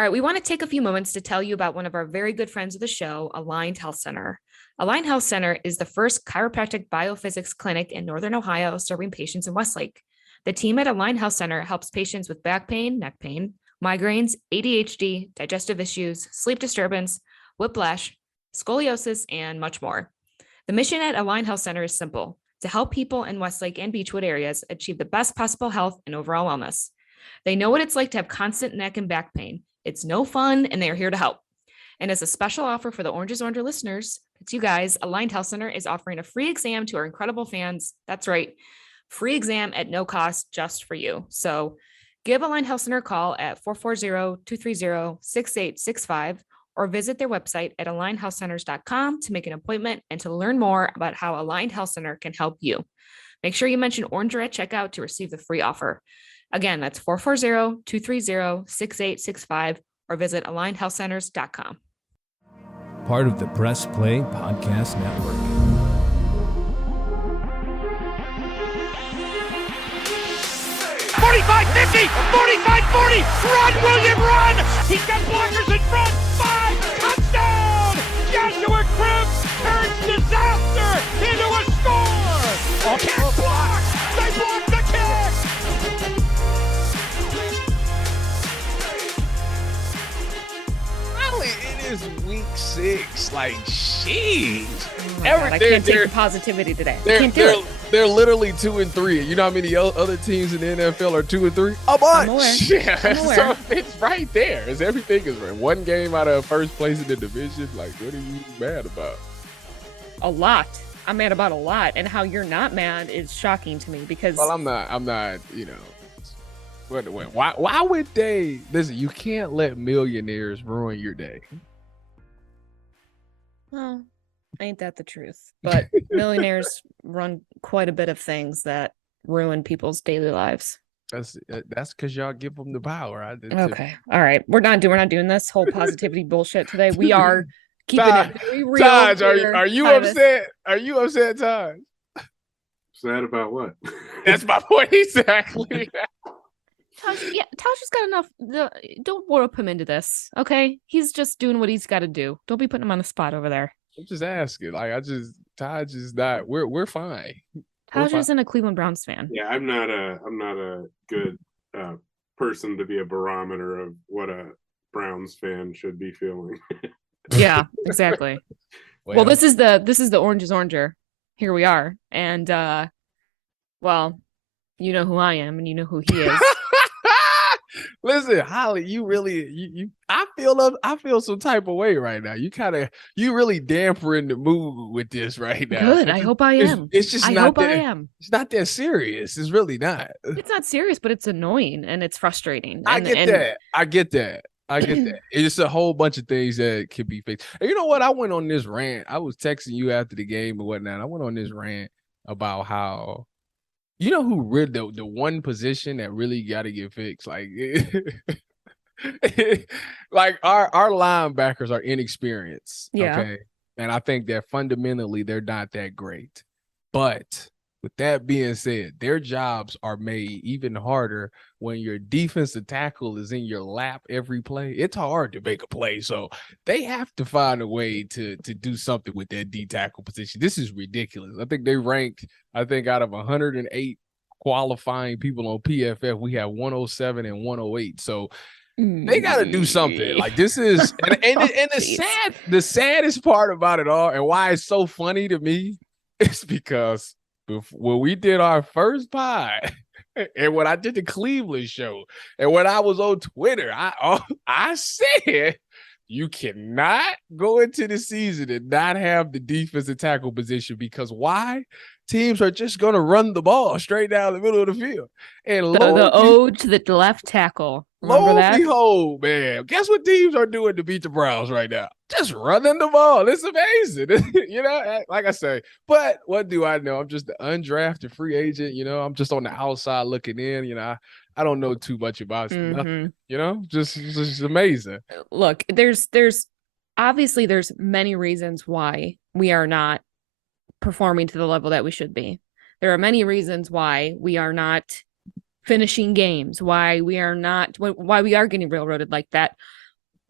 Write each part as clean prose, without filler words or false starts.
All right, we want to take a few moments to tell you about one of our very good friends of the show, Aligned Health Center. Aligned Health Center is the first chiropractic biophysics clinic in Northern Ohio serving patients in Westlake. The team at Aligned Health Center helps patients with back pain, neck pain, migraines, ADHD, digestive issues, sleep disturbance, whiplash, scoliosis, and much more. The mission at Aligned Health Center is simple: to help people in Westlake and Beechwood areas achieve the best possible health and overall wellness. They know what it's like to have constant neck and back pain. It's no fun, and they are here to help. And as a special offer for the Oranges Orange listeners, it's you guys, Aligned Health Center is offering a free exam to our incredible fans. That's right, free exam at no cost just for you. So give Aligned Health Center a call at 440-230-6865 or visit their website at alignedhealthcenters.com to make an appointment and to learn more about how Aligned Health Center can help you. Make sure you mention Oranger at checkout to receive the free offer. Again, that's 440-230-6865 or visit alignedhealthcenters.com. Part of the Press Play Podcast Network. 45-50, 45-40, run, William, run! He's got blockers in front, 5, touchdown! Joshua Cribbs turns disaster into a score! Kick block! They blocked the kick! Finally, it is week 6. Like, jeez. Oh God, I can't take the positivity today. I can't do it. They're literally 2-3. You know how many other teams in the NFL are 2-3? A bunch. I'm aware. Yeah. I'm aware. So it's right there. It's everything is right. One game out of first place in the division. Like, what are you mad about? A lot. I'm mad about a lot. And how you're not mad is shocking to me because... Well, I'm not, you know. Why would they... Listen, you can't let millionaires ruin your day. Well, ain't that the truth? But millionaires run quite a bit of things that ruin people's daily lives. That's because y'all give them the power. Okay. All right. We're not doing this whole positivity bullshit today. We are keeping it very real. Taj, are you Tyvis. upset? Are you upset, Taj? Sad about what? That's my point exactly. Taj has got enough. Don't warp him into this, okay? He's just doing what he's got to do. Don't be putting him on the spot over there. I'm just asking. Taj is not. We're fine. Taj isn't a Cleveland Browns fan. Yeah, I'm not a good person to be a barometer of what a Browns fan should be feeling. Yeah, exactly. Well, this is the Oranges Oranger. Here we are, and well, you know who I am, and you know who he is. Listen, Holly, you really I feel some type of way right now. You really dampering the mood with this right now. Good. I hope I am. It's just I not hope that, I am. It's not that serious. It's really not. It's not serious, but it's annoying and it's frustrating. I get that. It's just a whole bunch of things that can be fixed. And you know what? I went on this rant. I was texting you after the game and whatnot. I went on this rant about how, you know, who really the one position that really got to get fixed. Like, like our linebackers are inexperienced. Yeah. Okay. And I think that fundamentally they're not that great. But with that being said, their jobs are made even harder when your defensive tackle is in your lap every play. It's hard to make a play. So they have to find a way to do something with that D tackle position. This is ridiculous. I think they ranked, out of 108 qualifying people on PFF, we have 107 and 108. So they got to do something. Like, this is, and the saddest part about it all, and why it's so funny to me, is because when we did our first pod, and when I did the Cleveland show, and when I was on Twitter, I said, you cannot go into the season and not have the defensive tackle position, because why? Teams are just going to run the ball straight down the middle of the field. And the ode to the left tackle. Remember that? Behold, man, guess what teams are doing to beat the Browns right now? Just running the ball. It's amazing. You know, like I say, but what do I know? I'm just the undrafted free agent. You know, I'm just on the outside looking in. You know, I don't know too much about nothing. You know, just amazing. Look, there's obviously there's many reasons why we are not performing to the level that we should be. There are many reasons why we are not finishing games, why we are getting railroaded like that.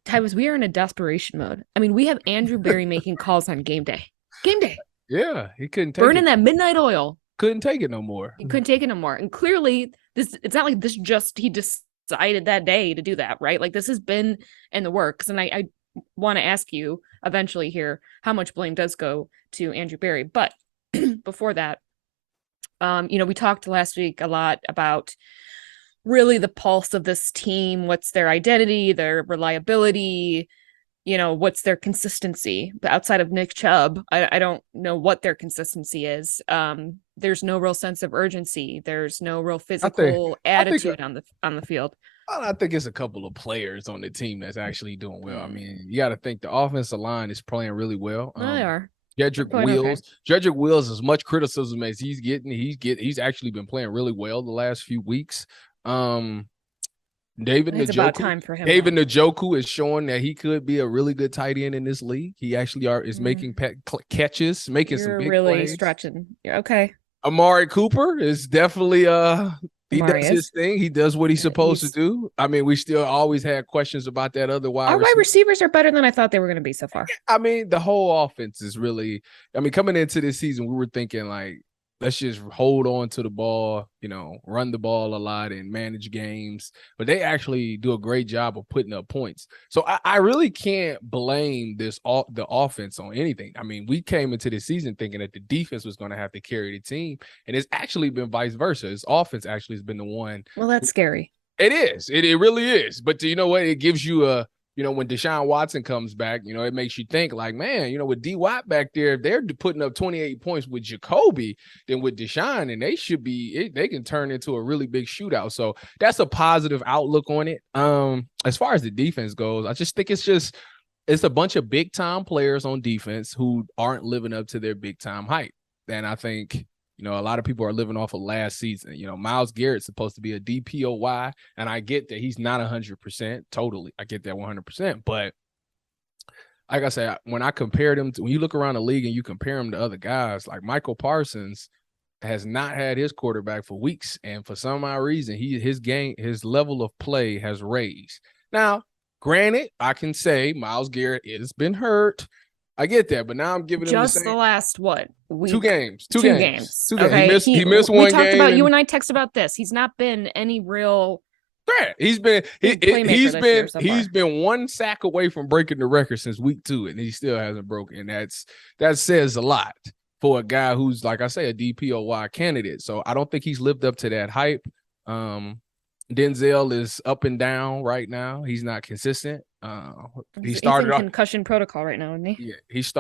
Tyvis, we are in a desperation mode. I mean, we have Andrew Berry making calls on game day. Game day. Yeah, he couldn't take Burning it. that midnight oil. Couldn't take it no more. He couldn't take it no more. And clearly, it's not like this just he decided that day to do that, right? Like this has been in the works. And I want to ask you eventually here how much blame does go to Andrew Berry. But before that, we talked last week a lot about really the pulse of this team, what's their identity, their reliability, what's their consistency. But outside of Nick Chubb, I don't know what their consistency is. There's no real sense of urgency. There's no real physical attitude on the field. I think it's a couple of players on the team that's actually doing well. I mean, you got to think the offensive line is playing really well. They are. Jedrick Wills, as much criticism as he's getting, he's actually been playing really well the last few weeks. David Njoku is showing that he could be a really good tight end in this league. He actually is making catches, making some big plays. Stretching. You're okay. Amari Cooper is definitely he does his thing. He does what he's supposed to do. I mean, we still always had questions about that other wide receiver. Our wide receivers are better than I thought they were going to be so far. I mean, the whole offense is really, coming into this season, we were thinking like, let's just hold on to the ball, run the ball a lot and manage games. But they actually do a great job of putting up points. So I really can't blame the offense on anything. I mean, we came into the season thinking that the defense was going to have to carry the team. And it's actually been vice versa. His offense actually has been the one. Well, that's scary. It is. It really is. But you know what? It gives you when Deshaun Watson comes back, it makes you think like, man, with D. Watt back there, if they're putting up 28 points with Jacoby, then with Deshaun, and they can turn into a really big shootout. So that's a positive outlook on it. As far as the defense goes, I just think it's a bunch of big time players on defense who aren't living up to their big time hype. And I think, a lot of people are living off of last season. Myles Garrett's supposed to be a DPOY, and I get that he's not 100%. Totally. I get that 100%. But like I said, when I compared him when you look around the league and you compare him to other guys, like Michael Parsons has not had his quarterback for weeks. And for some odd reason, his level of play has raised. Now, granted, I can say Myles Garrett has been hurt. I get that, but now I'm giving him the last week? 2 games. Okay. He missed one game. We talked about you and I texted about this. He's not been any real. Right. He's been one sack away from breaking the record since week 2, and he still hasn't broken. That says a lot for a guy who's, like I say, a DPOY candidate. So I don't think he's lived up to that hype. Denzel is up and down right now. He's not consistent. He started off concussion protocol right now, isn't he? Yeah,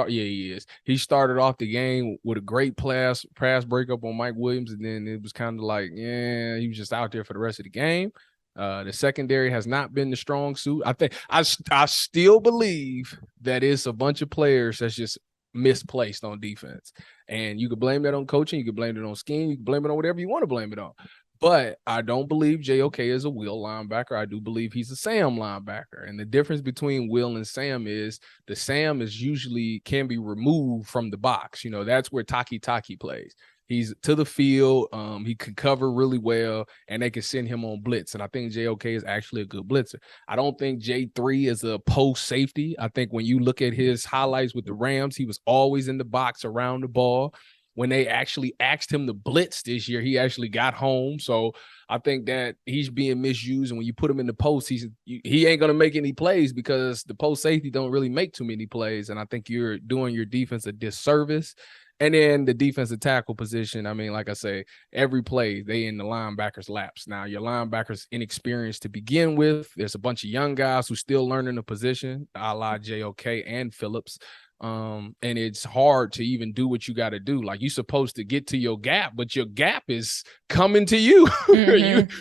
he is. He started off the game with a great pass breakup on Mike Williams, and then it was kind of like, he was just out there for the rest of the game. The secondary has not been the strong suit. I think I still believe that it's a bunch of players that's just misplaced on defense, and you could blame that on coaching, you could blame it on scheme, you can blame it on whatever you want to blame it on. But I don't believe JOK is a Will linebacker. I do believe he's a Sam linebacker. And the difference between Will and Sam is the Sam is usually can be removed from the box. That's where Taki plays. He's to the field. He can cover really well, and they can send him on blitz. And I think JOK is actually a good blitzer. I don't think J3 is a post safety. I think when you look at his highlights with the Rams, he was always in the box around the ball. When they actually asked him to blitz this year, he actually got home. So I think that he's being misused. And when you put him in the post, he ain't going to make any plays because the post safety don't really make too many plays. And I think you're doing your defense a disservice. And then the defensive tackle position, I mean, like I say, every play, they in the linebacker's laps. Now, your linebacker's inexperienced to begin with. There's a bunch of young guys who still learning the position, a la JOK and Phillips. And it's hard to even do what you got to do. Like you're supposed to get to your gap, but your gap is coming to you.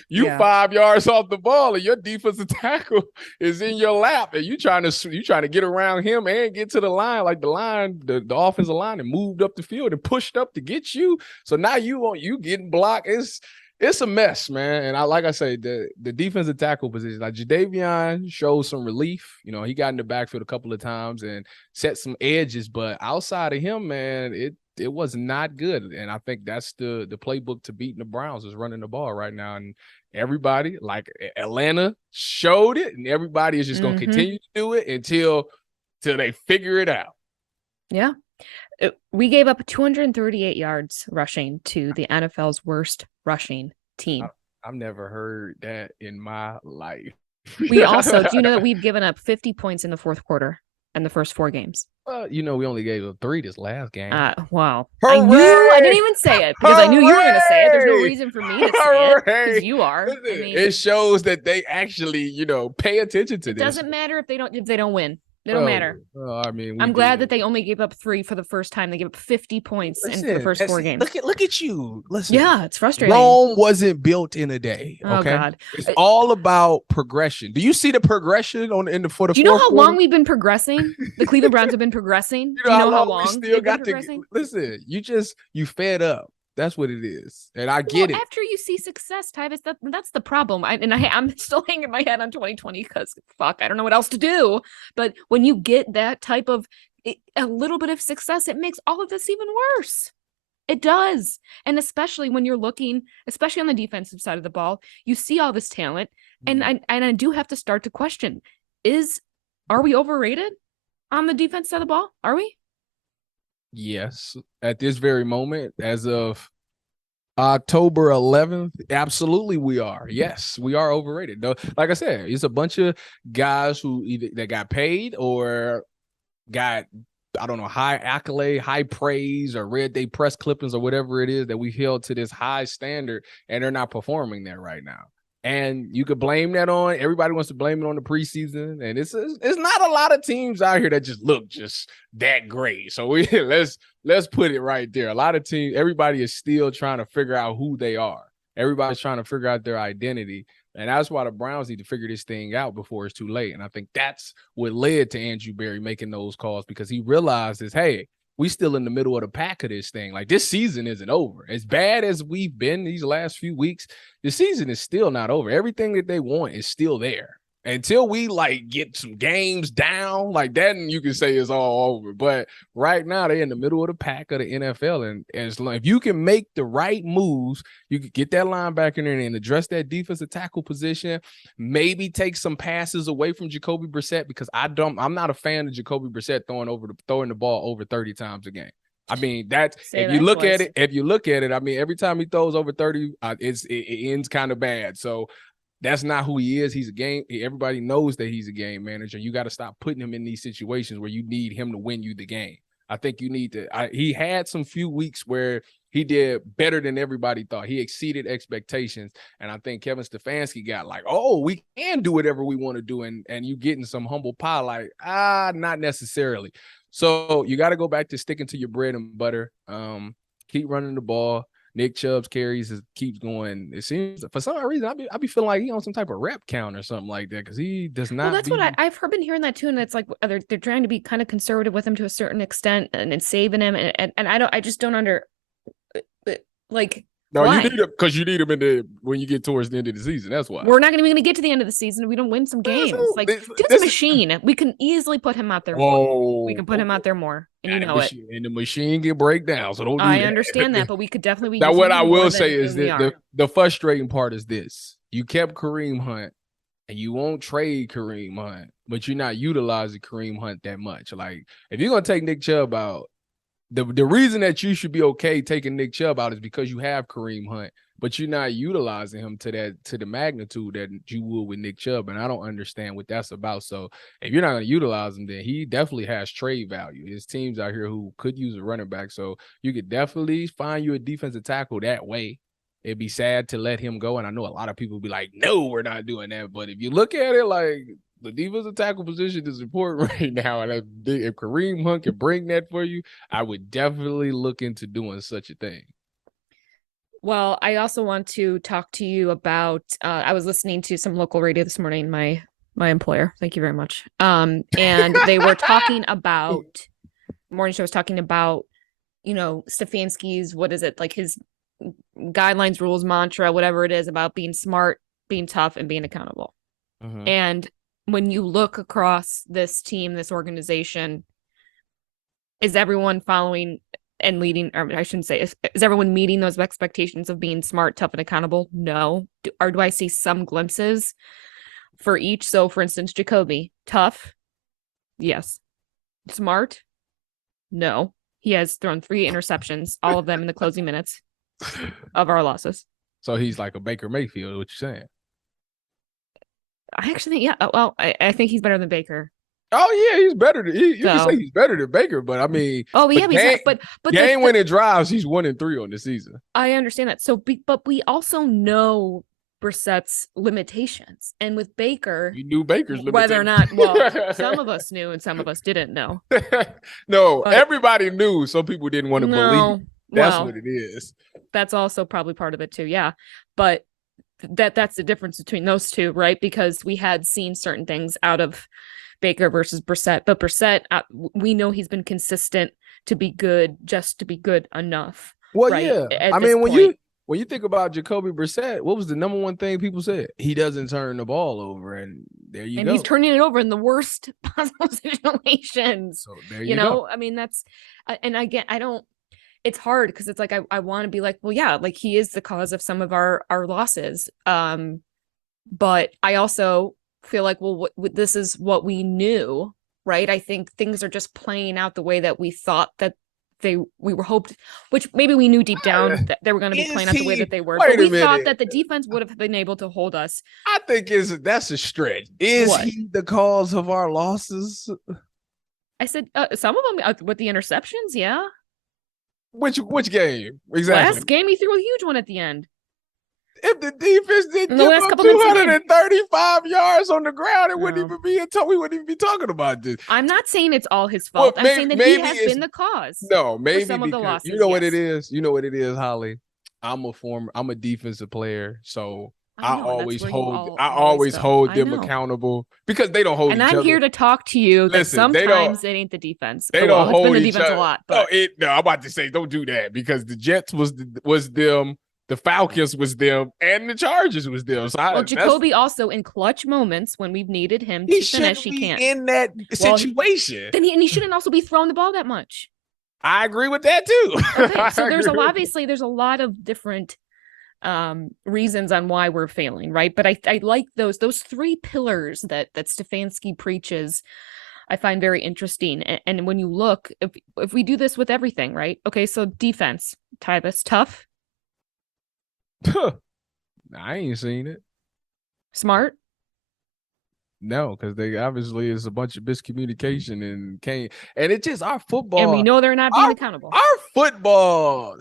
You 5 yards off the ball, and your defensive tackle is in your lap, and you trying to get around him and get to the line. Like the offensive line, and moved up the field and pushed up to get you. So now you getting blocked. It's a mess, man. And like I say, the defensive tackle position, like Jadeveon showed some relief. He got in the backfield a couple of times and set some edges, but outside of him, man, it was not good. And I think that's the playbook to beating the Browns is running the ball right now. And everybody, like Atlanta, showed it, and everybody is just going to continue to do it until they figure it out. Yeah. We gave up 238 yards rushing to the NFL's worst rushing team. I've never heard that in my life. We also, do you know that we've given up 50 points in the fourth quarter in the first 4 games? Well, we only gave up 3 this last game. Wow. Hooray! I didn't even say it because I knew you were going to say it. There's no reason for me to say it because you are. Listen, it shows that they actually, pay attention to this. It doesn't matter if they don't win. They don't matter. I mean, I'm glad that they only gave up 3 for the first time. They gave up 50 points in the first 4 games. Look at you. Listen. Yeah, it's frustrating. Rome wasn't built in a day. Okay? Oh God. It's all about progression. Do you see the progression for the fourth quarter? Do you know how long we've been progressing? The Cleveland Browns have been progressing. Do you know how long we still got to listen? You fed up. That's what it is. And I get it. After you see success, Tyvis, that's the problem. I'm still hanging my head on 2020 because I don't know what else to do. But when you get that type of a little bit of success, it makes all of this even worse. It does. And especially when you're looking, especially on the defensive side of the ball, you see all this talent. And I do have to start to question, are we overrated on the defense side of the ball? Are we? Yes, at this very moment, as of October 11th, absolutely we are. Yes, we are overrated. Though, like I said, it's a bunch of guys who either that got paid or got, I don't know, high accolade, high praise, or read they press clippings or whatever it is that we held to this high standard, and they're not performing there right now. And you could blame that on, everybody wants to blame it on the preseason. And it's not a lot of teams out here that just look just that great. So let's put it right there. A lot of teams, everybody is still trying to figure out who they are. Everybody's trying to figure out their identity. And that's why the Browns need to figure this thing out before it's too late. And I think that's what led to Andrew Berry making those calls, because he realizes, hey, we still in the middle of the pack of this thing. Like, this season isn't over. As bad as we've been these last few weeks, the season is still not over. Everything that they want is still there. Until we get some games down, like that, and you can say it's all over. But right now, they're in the middle of the pack of the NFL. And if you can make the right moves, you can get that linebacker in there and address that defensive tackle position, maybe take some passes away from Jacoby Brissett, because I'm not a fan of Jacoby Brissett throwing the ball over 30 times a game. I mean, if you look at it, I mean, every time he throws over 30, it ends kind of bad. So that's not who he is. Everybody knows that he's a game manager. You got to stop putting him in these situations where you need him to win you the game. I think you need to. He had some few weeks where he did better than everybody thought. He exceeded expectations. And I think Kevin Stefanski got like, oh, we can do whatever we want to do. And you getting some humble pie, like, not necessarily. So you got to go back to sticking to your bread and butter. Keep running the ball. Nick Chubb's carries keeps going. It seems for some reason I be feeling like he on some type of rep count or something like that, because he does not. Well, that's what I've been hearing that too, and it's like they're trying to be kind of conservative with him to a certain extent, and it's saving him, and I just don't like. No, why? you need him because you need him when you get towards the end of the season. That's why we're not going to get to the end of the season. We don't win some games. Like, dude's a machine. We can easily put him out there. More. We can put him out there more, and you know it. And the machine can break down. So don't. I understand that, but we could definitely. Now, what I will say is that the frustrating part is this: you kept Kareem Hunt, and you won't trade Kareem Hunt, but you're not utilizing Kareem Hunt that much. Like, if you're gonna take Nick Chubb out. The reason that you should be okay taking Nick Chubb out is because you have Kareem Hunt, but you're not utilizing him to the magnitude that you would with Nick Chubb, and I don't understand what that's about. So if you're not going to utilize him, then he definitely has trade value. There's teams out here who could use a running back, so you could definitely find you a defensive tackle that way. It'd be sad to let him go, and I know a lot of people would be like, no, we're not doing that. But if you look at it like the defensive tackle position is important right now, and if Kareem Hunt can bring that for you, I would definitely look into doing such a thing. Well, I also want to talk to you about, I was listening to some local radio this morning, my employer, thank you very much. And they were talking about, morning show was talking about, Stefanski's, what is it, like his guidelines, rules, mantra, whatever it is, about being smart, being tough, and being accountable. Mm-hmm. And when you look across this team, this organization, is everyone following and leading, or I shouldn't say, is everyone meeting those expectations of being smart, tough, and accountable? No. Or do I see some glimpses for each? So, for instance, Jacoby, tough, yes. Smart, no. He has thrown 3 interceptions, all of them in the closing minutes of our losses. So he's like a Baker Mayfield, what you saying? I actually think, yeah. Well, I think he's better than Baker. Oh yeah, he's better than you can say he's better than Baker, but I mean, oh yeah, but game winning drives, he's 1-3 on the season. I understand that. So, but we also know Brissett's limitations, and with Baker, you knew Baker's limitations. Whether or not, well, some of us knew and some of us didn't know. No, but everybody knew. Some people didn't want to believe. That's what it is. That's also probably part of it too. Yeah, but that's the difference between those two, right? Because we had seen certain things out of Baker versus Brissett, but Brissett, we know he's been consistent to be good, just to be good enough. Well, right? Yeah. I mean, when you think about Jacoby Brissett, what was the number one thing people said? He doesn't turn the ball over, and there you go. And he's turning it over in the worst possible situations. So there you go. I mean, that's, and again, I don't. It's hard because it's like I want to be like, well, yeah, like he is the cause of some of our losses. But I also feel like, well, this is what we knew, right? I think things are just playing out the way that we thought that we were hoped, which maybe we knew deep down that they were going to be playing out the way that they were. But we thought that the defense would have been able to hold us. I think that's a stretch. Is he the cause of our losses? I said some of them with the interceptions, yeah. Which game exactly? Last game he threw a huge one at the end. If the defense didn't give up 235 yards on the ground, it wouldn't even be we wouldn't even be talking about this. I'm not saying it's all his fault. I'm saying that he has been the cause. No, maybe some of the losses. You know what it is? You know what it is, Holly? I'm a defensive player, so I always hold them accountable because they don't hold each other. And I'm here to talk to you that sometimes it ain't the defense. They don't hold the defense a lot. But... No, I'm about to say don't do that because the Jets was them, the Falcons was them, and the Chargers was them. So Jacoby also in clutch moments when we've needed him to finish, he can't. In that situation. Then he shouldn't also be throwing the ball that much. I agree with that too. Okay, so there's a lot of different reasons on why we're failing, right? But I like those 3 pillars that Stefanski preaches. I find very interesting. And when you look, if we do this with everything, right? Okay, so defense, Tyvis, tough. I ain't seen it. Smart. No, because they obviously is a bunch of miscommunication and can't. And it's just our football. And we know they're not being accountable. Our football,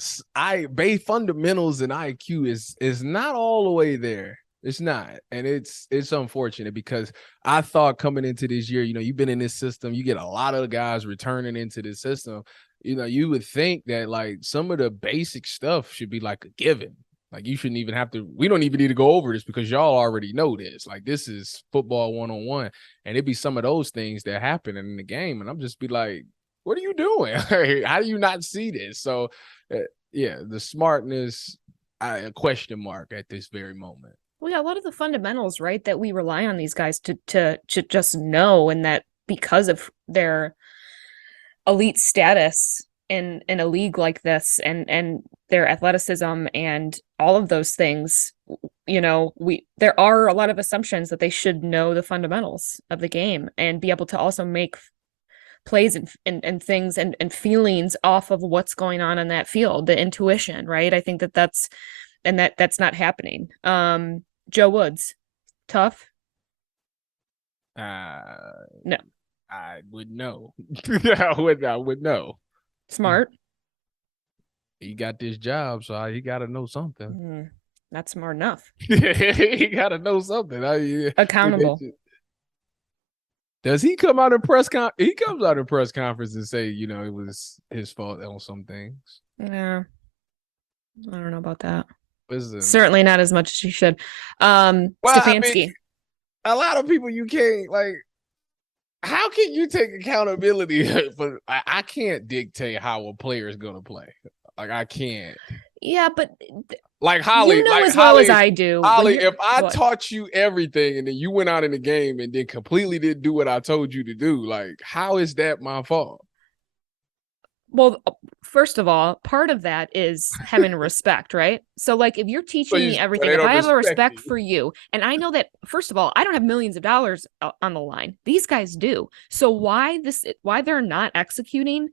fundamentals and IQ is not all the way there. It's not, and it's unfortunate because I thought coming into this year, you've been in this system, you get a lot of guys returning into this system. You would think that like some of the basic stuff should be like a given. Like you shouldn't even have to. We don't even need to go over this because y'all already know this. Like this is football 1-on-1, and it'd be some of those things that happen in the game, and I'm just be like, "What are you doing? How do you not see this?" So, yeah, the smartness, a question mark at this very moment. Well, yeah, a lot of the fundamentals, right, that we rely on these guys to just know, and that because of their elite status in a league like this, and their athleticism and all of those things, there are a lot of assumptions that they should know the fundamentals of the game and be able to also make plays and things and feelings off of what's going on that field, the intuition, right? I think that's not happening. Joe Woods, tough. No. I would know. I would know. Smart. He got this job, so he got to know something. Not smart enough. He got to know something. Accountable. Does he come out in press con? He comes out in press conference and say, it was his fault on some things. Yeah, I don't know about that. Listen, certainly not as much as he should. Stefanski. A lot of people you can't like. How can you take accountability for? I can't dictate how a player is going to play. Like I can't. Yeah, but like Holly, as well as I do. Holly, if I taught you everything and then you went out in the game and then completely didn't do what I told you to do, like how is that my fault? Well, first of all, part of that is having respect, right? So, like, if you're teaching me so everything, they if don't I have a respect respect you. for you, and I know that, first of all, I don't have millions of dollars on the line. These guys do. So why they're not executing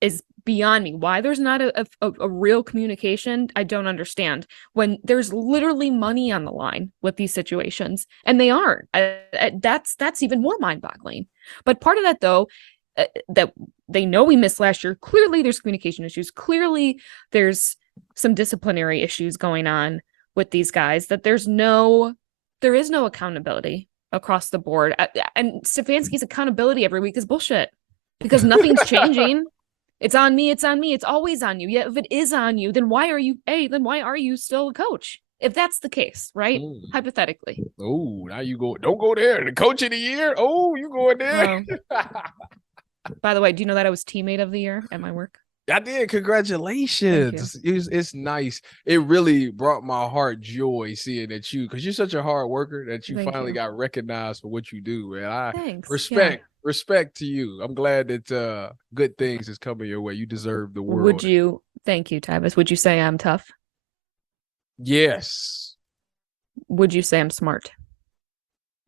is beyond me. Why there's not a real communication, I don't understand. When there's literally money on the line with these situations, and they aren't. That's even more mind-boggling. But part of that, though, that they know we missed last year. Clearly, there's communication issues. Clearly, there's some disciplinary issues going on with these guys. That there is no accountability across the board. And Stefanski's accountability every week is bullshit because nothing's changing. It's on me. It's on me. It's always on you. Yeah, if it is on you, then why are you still a coach? If that's the case, right? Hypothetically. Oh, now you go. Don't go there. The coach of the year. Oh, you going there? By the way, do you know that I was teammate of the year at my work? I did. Congratulations. It's nice. It really brought my heart joy seeing that because you're such a hard worker that you finally got recognized for what you do, man. Thanks. Respect to you. I'm glad that good things is coming your way. You deserve the world. Thank you, Tyvis. Would you say I'm tough? Yes. Would you say I'm smart?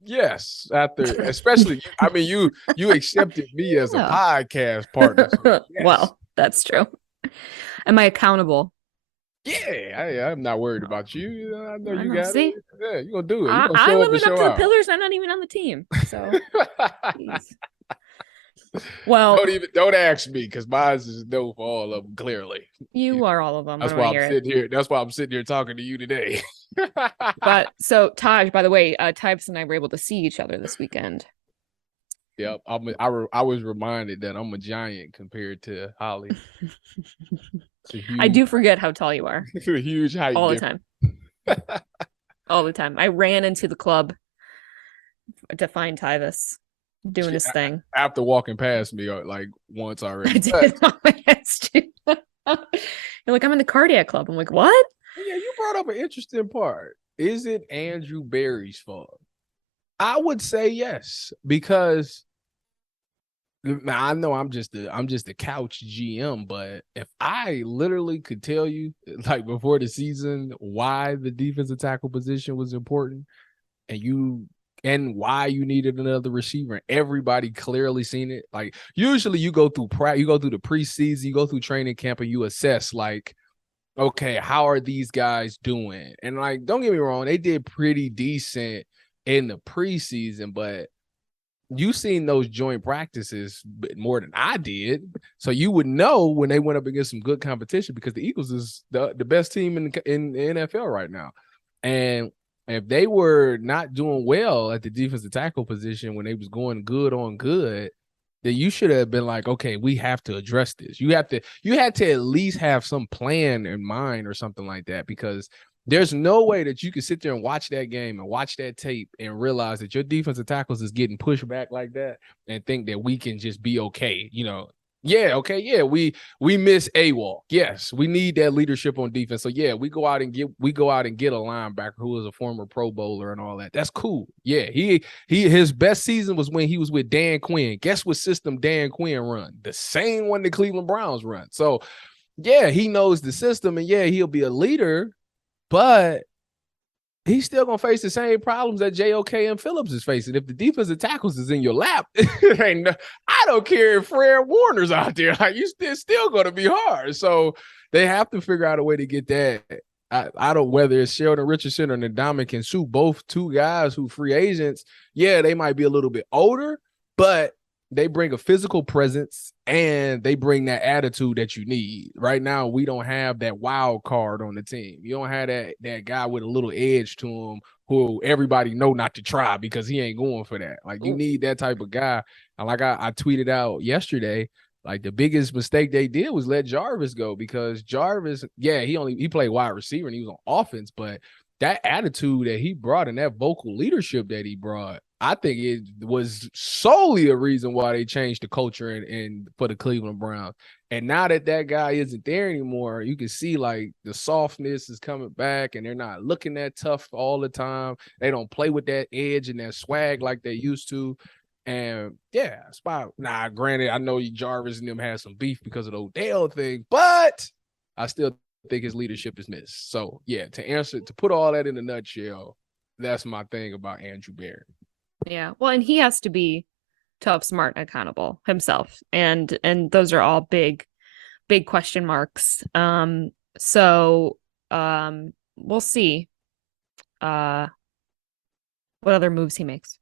Yes, especially, I mean, you accepted me as a podcast partner. So yes. Well, that's true. Am I accountable? Yeah, I'm not worried about you. I know you got it. Yeah, you're gonna do it. I'm living up to the pillars. I'm not even on the team. So, well, don't ask me because mine is no for all of them. Clearly, you are all of them. That's why I'm sitting here. That's why I'm sitting here talking to you today. But so Taj, by the way, Tyvis and I were able to see each other this weekend. Yep, I was reminded that I'm a giant compared to Holly. I do forget how tall you are. It's a huge height all the time. All the time. I ran into the club to find Tyvis doing his thing after walking past me like once already. I did. You're like, I'm in the cardiac club. I'm like, what? Yeah, you brought up an interesting part. Is it Andrew Barry's fault? I would say yes, because I know I'm just a couch GM, but if I literally could tell you, like before the season, why the defensive tackle position was important, and why you needed another receiver, everybody clearly seen it. Like usually you go through the preseason, you go through training camp, and you assess like, okay, how are these guys doing? And like, don't get me wrong, they did pretty decent in the preseason, but you seen those joint practices more than I did. So you would know when they went up against some good competition, because the Eagles is the best team in the NFL right now. And if they were not doing well at the defensive tackle position when they was going good on good, then you should have been like, okay, we have to address this. You had to at least have some plan in mind or something like that, because there's no way that you can sit there and watch that game and watch that tape and realize that your defensive tackles is getting pushed back like that and think that we can just be okay. We miss AWOL. Yes, we need that leadership on defense. So yeah, we go out and get a linebacker who is a former Pro Bowler and all that. That's cool. Yeah, his best season was when he was with Dan Quinn. Guess what system Dan Quinn run? The same one the Cleveland Browns run. So yeah, he knows the system, and yeah, he'll be a leader. But he's still going to face the same problems that JOK and Phillips is facing. If the defensive tackles is in your lap, I don't care if Fred Warner's out there. Like, it's still going to be hard. So they have to figure out a way to get that. I don't, whether it's Sheldon Richardson or Ndamukong Suh, both two guys who free agents, yeah, they might be a little bit older, but they bring a physical presence and they bring that attitude that you need. Right now, we don't have that wild card on the team. You don't have that guy with a little edge to him who everybody know not to try because he ain't going for that. Like, you need that type of guy. And like I tweeted out yesterday, like the biggest mistake they did was let Jarvis go, because Jarvis, yeah, he played wide receiver and he was on offense, but that attitude that he brought and that vocal leadership that he brought, I think it was solely a reason why they changed the culture and for the Cleveland Browns. And now that guy isn't there anymore, you can see like the softness is coming back and they're not looking that tough all the time. They don't play with that edge and that swag like they used to. And yeah, spot. Nah, granted, I know Jarvis and them had some beef because of the Odell thing, but I still think his leadership is missed. So yeah, to put all that in a nutshell, that's my thing about Andrew Barry. Yeah. Well, and he has to be tough, smart, and accountable himself. And those are all big question marks. So we'll see what other moves he makes.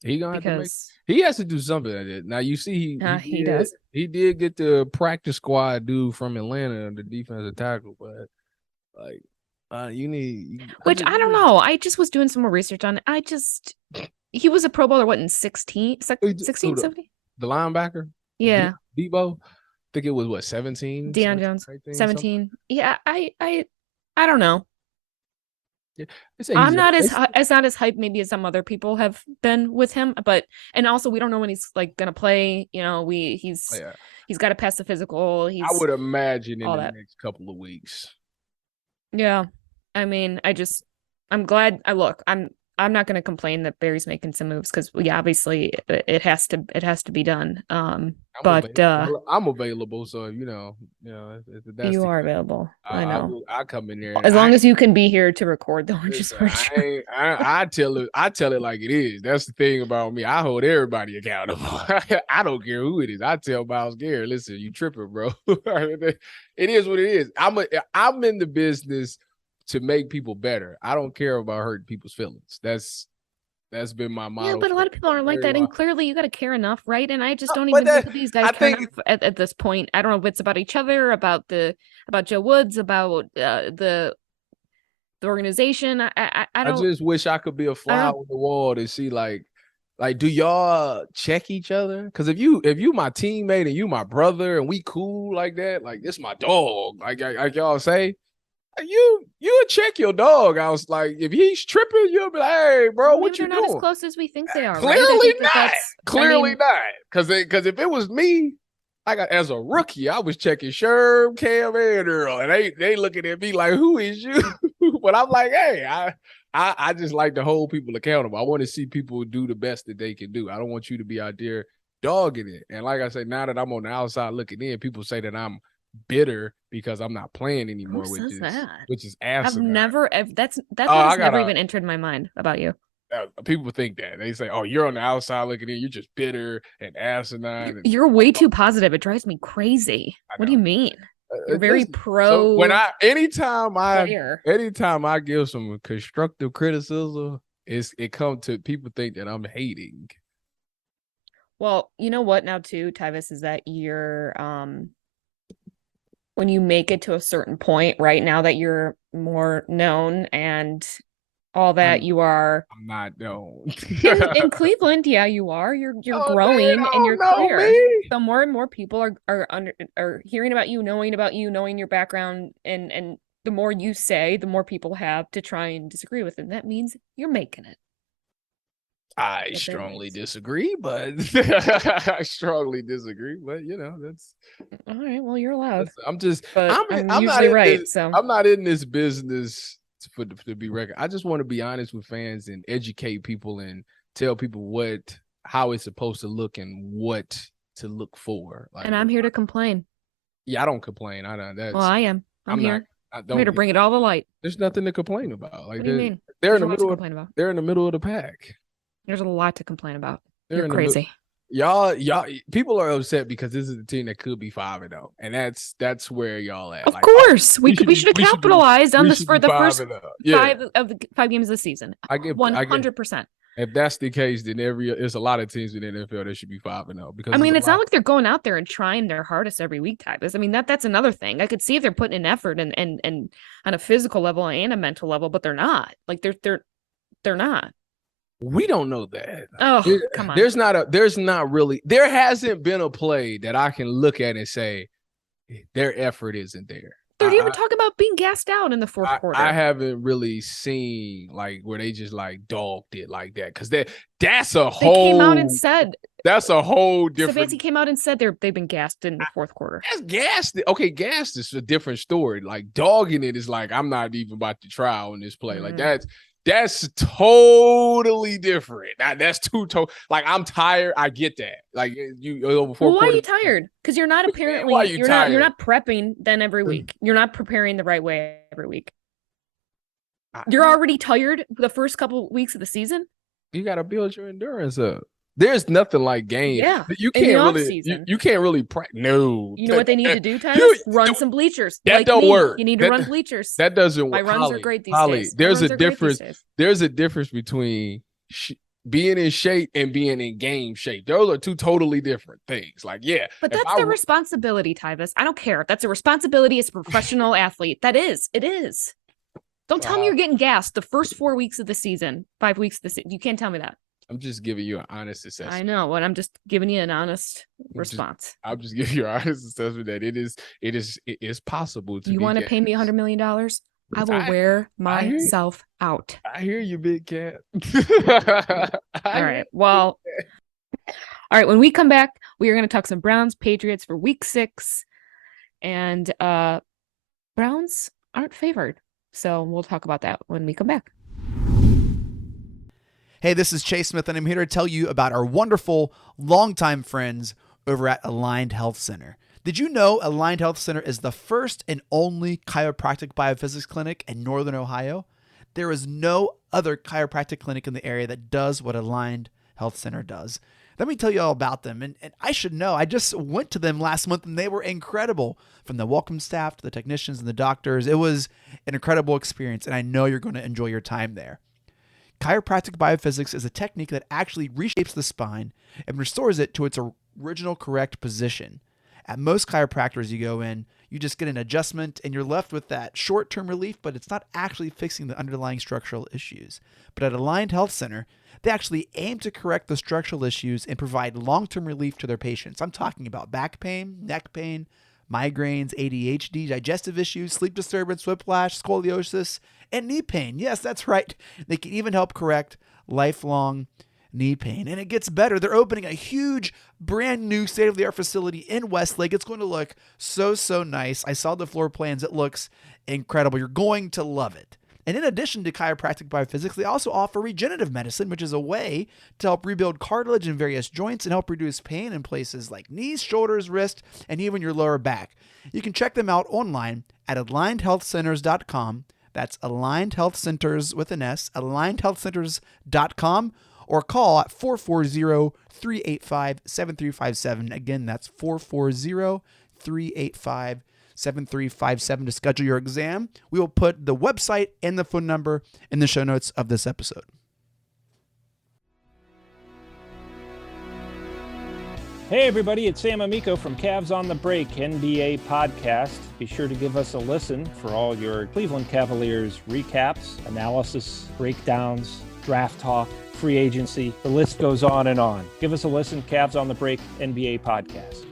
He gonna have to make. He has to do something like that. Now you see, he does. He did get the practice squad dude from Atlanta, the defensive tackle, but like you need. Which I don't know. I just was doing some more research on it. He was a Pro Bowler. What in 16, 17? The linebacker. Yeah. Debo. I think it was 17. Deion Jones. 17. Yeah. I don't know. Yeah, I'm not as hyped maybe as some other people have been with him, and also we don't know when he's like gonna play. You know, he's got to pass the physical. I would imagine in the next couple of weeks. Yeah, I mean, I'm glad. I'm not gonna complain that Barry's making some moves because obviously it has to be done. I'm available, so that's you are available. I know. I come in there as long as you can be here to record the Oranges. I tell it like it is. That's the thing about me. I hold everybody accountable. I don't care who it is. I tell Miles Garrett, listen, you tripping, bro. It is what it is. I'm in the business to make people better. I don't care about hurting people's feelings. That's been my motto. Yeah, but a lot of people aren't like that, and clearly you got to care enough, right? And I just don't even think that these guys care enough at this point. I don't know if it's about each other, about Joe Woods, about the organization. I just wish I could be a fly on the wall to see like do y'all check each other? Because if you my teammate and you my brother and we cool like that, like this my dog, like y'all say. You check your dog. I was like, if he's tripping, you'll be like, hey, bro, what you doing? They're not as close as we think they are. Clearly not. Clearly not. Because if it was me, as a rookie, I was checking Sherm, Cam, and Earl, and they looking at me like, who is you? But I'm like, hey, I just like to hold people accountable. I want to see people do the best that they can do. I don't want you to be out there dogging it. And like I said, now that I'm on the outside looking in, people say that I'm bitter because I'm not playing anymore, which is asinine. That's never even entered my mind about you. People think that they say, "Oh, you're on the outside looking in. You're just bitter and asinine." You're way too positive. It drives me crazy. What do you mean? You're very pro. So anytime I give some constructive criticism, it comes to people think that I'm hating. Well, you know what now too, Tyvis, is that you're when you make it to a certain point, right now that you're more known and all that, you are. I'm not known. in Cleveland, yeah, you are. You're growing in your career. So more and more people are hearing about you, knowing your background, and the more you say, the more people have to try and disagree with it. And that means you're making it. I strongly disagree, but that's all right. Well, you're allowed. I'm usually right. So I'm not in this business to be record. I just want to be honest with fans and educate people and tell people how it's supposed to look and what to look for. And I'm here to complain. Yeah, I don't complain. I am. I'm here. I'm here to bring it all to light. There's nothing to complain about. Like, what do you mean? They're in the middle of the pack. There's a lot to complain about. You're crazy. Y'all, people are upset because this is the team that could be 5-0, and that's where y'all at. Of course, we should have capitalized on this for the first 5 games of the season. 100%. If that's the case, then there's a lot of teams in the NFL that should be 5-0 because it's not like they're going out there and trying their hardest every week, Tyvis. I mean, that's another thing. I could see if they're putting in effort and on a physical level and a mental level, but they're not. Like they're not. We don't know that. Oh, come on. There hasn't been a play that I can look at and say their effort isn't there. They're even talking about being gassed out in the fourth quarter. I haven't really seen like where they just like dogged it like that because that's a whole. They came out and said that's a whole different. Stefanski came out and said they've been gassed in the fourth quarter. That's gassed. Okay, gassed is a different story. Like dogging it is like I'm not even about to try on this play. Like That's totally different. That's like I'm tired. I get that. Like before. Well, why are you tired? Because you're not apparently Why you tired? you're not prepping then every week. You're not preparing the right way every week. You're already tired the first couple weeks of the season. You got to build your endurance up. There's nothing like game. Yeah, you can't really. You can't really practice. No. You know what they need to do, Tyvis? Run some bleachers. That don't work. You need to run bleachers. That doesn't work. My runs are great these days. There's a difference. There's a difference between being in shape and being in game shape. Those are two totally different things. Like, yeah. But that's their responsibility, Tyvis. I don't care. That's a responsibility as a professional athlete. That is. It is. Don't tell me you're getting gassed the first 4 weeks of the season, 5 weeks of the season. You can't tell me that. I'm just giving you an honest assessment. I know, but I'm just giving you an honest response. I'm just giving you an honest assessment that it is possible to. You want to pay me $100 million? I will wear myself out. I hear you, big cat. All right. Well, all right. When we come back, we are going to talk some Browns Patriots for week 6. And Browns aren't favored. So we'll talk about that when we come back. Hey, this is Chase Smith, and I'm here to tell you about our wonderful longtime friends over at Aligned Health Center. Did you know Aligned Health Center is the first and only chiropractic biophysics clinic in Northern Ohio? There is no other chiropractic clinic in the area that does what Aligned Health Center does. Let me tell you all about them. And I should know, I just went to them last month and they were incredible. From the welcome staff to the technicians and the doctors, it was an incredible experience, and I know you're going to enjoy your time there. Chiropractic biophysics is a technique that actually reshapes the spine and restores it to its original correct position. At most chiropractors you go in, you just get an adjustment and you're left with that short-term relief, but it's not actually fixing the underlying structural issues. But at Aligned Health Center, they actually aim to correct the structural issues and provide long-term relief to their patients. I'm talking about back pain, neck pain, migraines, ADHD, digestive issues, sleep disturbance, whiplash, scoliosis, and knee pain. Yes, that's right. They can even help correct lifelong knee pain. And it gets better. They're opening a huge, brand new state-of-the-art facility in Westlake. It's going to look so nice. I saw the floor plans. It looks incredible. You're going to love it. And in addition to chiropractic biophysics, they also offer regenerative medicine, which is a way to help rebuild cartilage in various joints and help reduce pain in places like knees, shoulders, wrist, and even your lower back. You can check them out online at alignedhealthcenters.com. That's Aligned Health Centers with an S, alignedhealthcenters.com, or call at 440-385-7357. Again, that's 440-385-7357 to schedule your exam. We will put the website and the phone number in the show notes of this episode. Hey everybody, it's Sam Amico from Cavs on the Break NBA podcast. Be sure to give us a listen for all your Cleveland Cavaliers recaps, analysis, breakdowns, draft talk, free agency. The list goes on and on. Give us a listen, Cavs on the Break NBA podcast.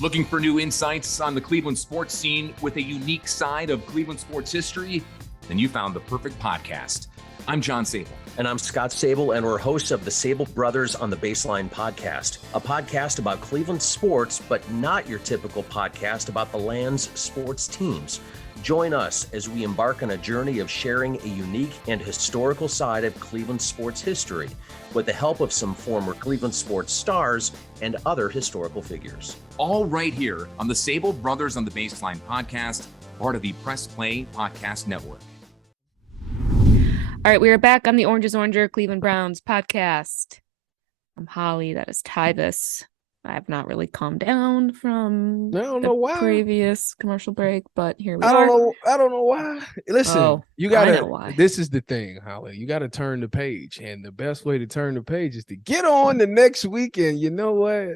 Looking for new insights on the Cleveland sports scene with a unique side of Cleveland sports history? Then you found the perfect podcast. I'm John Sable. And I'm Scott Sable, and we're hosts of the Sable Brothers on the Baseline podcast, a podcast about Cleveland sports, but not your typical podcast about the land's sports teams. Join us as we embark on a journey of sharing a unique and historical side of Cleveland sports history with the help of some former Cleveland sports stars and other historical figures. All right here on the Sable Brothers on the Baseline podcast, part of the Press Play Podcast Network. All right, we are back on the Orange is Oranger Cleveland Browns podcast. I'm Holly. That is Tyvis. I have not really calmed down from the previous commercial break, but here we are. I don't know why. Listen, you gotta. This is the thing, Holly. You gotta turn the page, and the best way to turn the page is to get on the next weekend. You know what?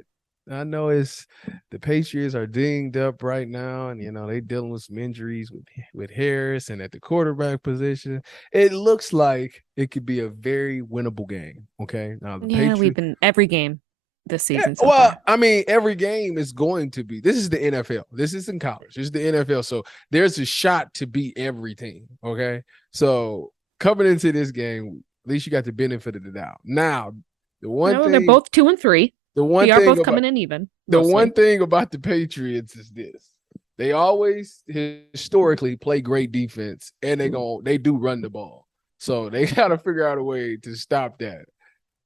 I know it's the Patriots are dinged up right now, and they dealing with some injuries with Harris and at the quarterback position. It looks like it could be a very winnable game. Okay, now the Patriots, we've been every game this season. So far. I mean, every game is going to be. This is the NFL. This isn't college. This is the NFL. So there's a shot to beat every team. Okay, so coming into this game, at least you got the benefit of the doubt. Now, the one thing, they're both 2-3. The one we thing are both about, coming in even. The mostly. one thing about the Patriots is this. They always historically play great defense, and they do run the ball. So they got to figure out a way to stop that.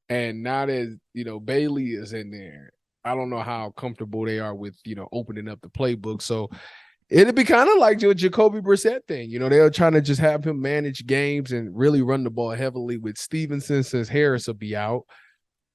And now that Bailey is in there, I don't know how comfortable they are with opening up the playbook. So it'd be kind of like your Jacoby Brissett thing. They're trying to just have him manage games and really run the ball heavily with Stevenson since Harris will be out.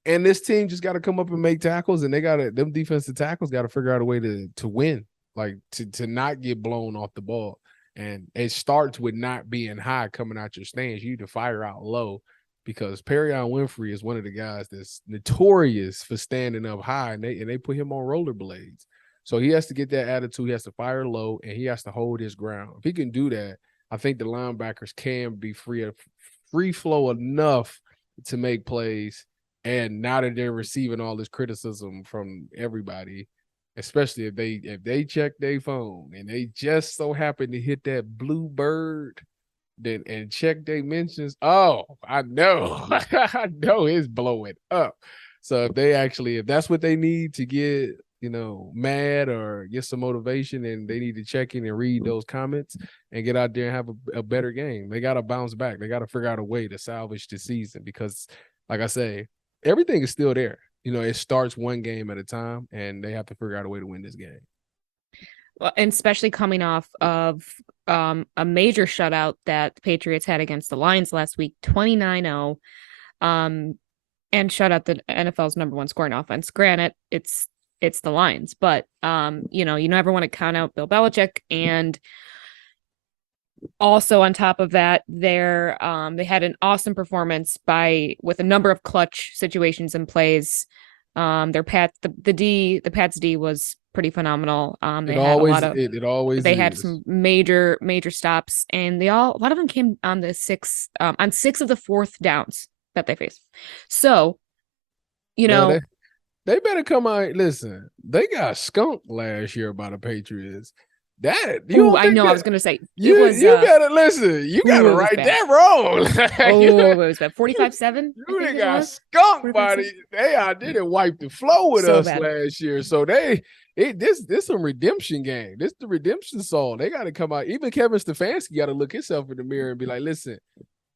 And this team just got to come up and make tackles, and them defensive tackles got to figure out a way to win, like to not get blown off the ball. And it starts with not being high coming out your stands. You need to fire out low, because Perion Winfrey is one of the guys that's notorious for standing up high, and they put him on rollerblades. So he has to get that attitude. He has to fire low, and he has to hold his ground. If he can do that, I think the linebackers can be free flow enough to make plays. And now that they're receiving all this criticism from everybody, especially if they check their phone and they just so happen to hit that blue bird and check their mentions, I know I know it's blowing up. So if that's what they need to get mad or get some motivation, and they need to check in and read those comments and get out there and have a better game. They got to bounce back. They got to figure out a way to salvage the season, because like I say, everything is still there. It starts one game at a time, and they have to figure out a way to win this game. Well, and especially coming off of a major shutout that the Patriots had against the Lions last week, 29-0, and shut out the NFL's number one scoring offense. Granted, it's the Lions, but you never want to count out Bill Belichick. And also on top of that, they had an awesome performance with a number of clutch situations and plays. The Pats D was pretty phenomenal. They had some major stops, and a lot of them came on the 6 of the 4th downs that they faced. So, they better come out. Listen, they got skunked last year by the Patriots. I was going to say you better listen. You got to write that wrong. It was bad. 45-7. You got skunked by they didn't wipe the floor with us last year. So this some redemption game. This the redemption song. They got to come out. Even Kevin Stefanski got to look himself in the mirror and be like, listen,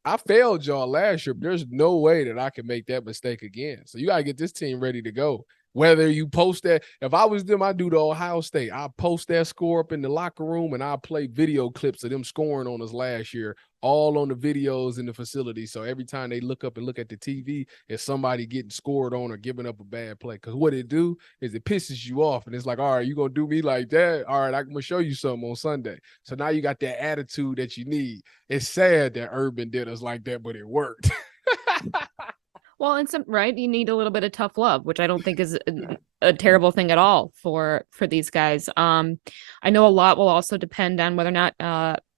I failed y'all last year, but there's no way that I can make that mistake again. So you got to get this team ready to go. Whether you post that, if I was them, I'd do the Ohio State. I'll post that score up in the locker room, and I'll play video clips of them scoring on us last year, all on the videos in the facility. So every time they look up and look at the TV, it's somebody getting scored on or giving up a bad play. Because what it do is it pisses you off. And it's like, all right, you going to do me like that? All right, I'm going to show you something on Sunday. So now you got that attitude that you need. It's sad that Urban did us like that, but it worked. Well, and you need a little bit of tough love, which I don't think is a terrible thing at all for these guys. I know a lot will also depend on whether or not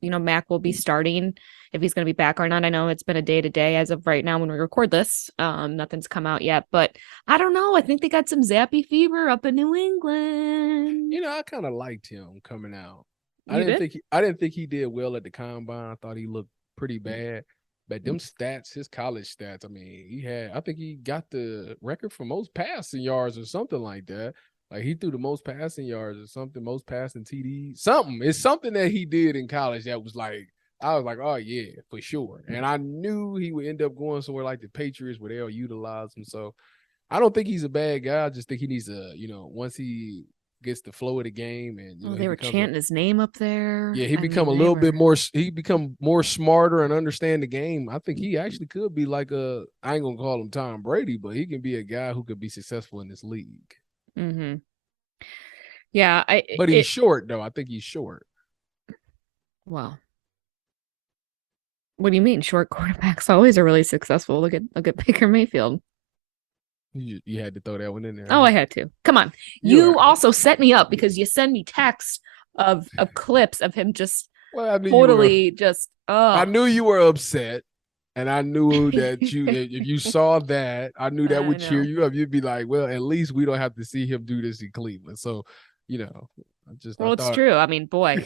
Mac will be starting, if he's going to be back or not. I know it's been a day-to-day as of right now when we record this. Nothing's come out yet, but I don't know. I think they got some zappy fever up in New England. I kind of liked him coming out. I didn't think he did well at the combine. I thought he looked pretty bad. But them stats, his college stats, I think he got the record for most passing yards or something like that. Like he threw the most passing yards or something, most passing TDs, something. It's something that he did in college that was like, I was like, oh yeah, for sure. And I knew he would end up going somewhere like the Patriots where they'll utilize him. So I don't think he's a bad guy. I just think he needs to, once he gets the flow of the game, and they were chanting his name up there. Yeah, he become more smarter and understand the game. I think he actually could be like I ain't gonna call him Tom Brady, but he can be a guy who could be successful in this league. Mm-hmm. Yeah, but he's short though. I think he's short. Well, what do you mean? Short quarterbacks always are really successful. Look at Baker Mayfield. You had to throw that one in there. Oh, I had to. Come on. You also set me up because you send me texts of clips of him just totally just. Oh. I knew you were upset, and I knew that if you saw that, I knew that would cheer you up. You'd be like, well, at least we don't have to see him do this in Cleveland. So, it's true. I mean, boy,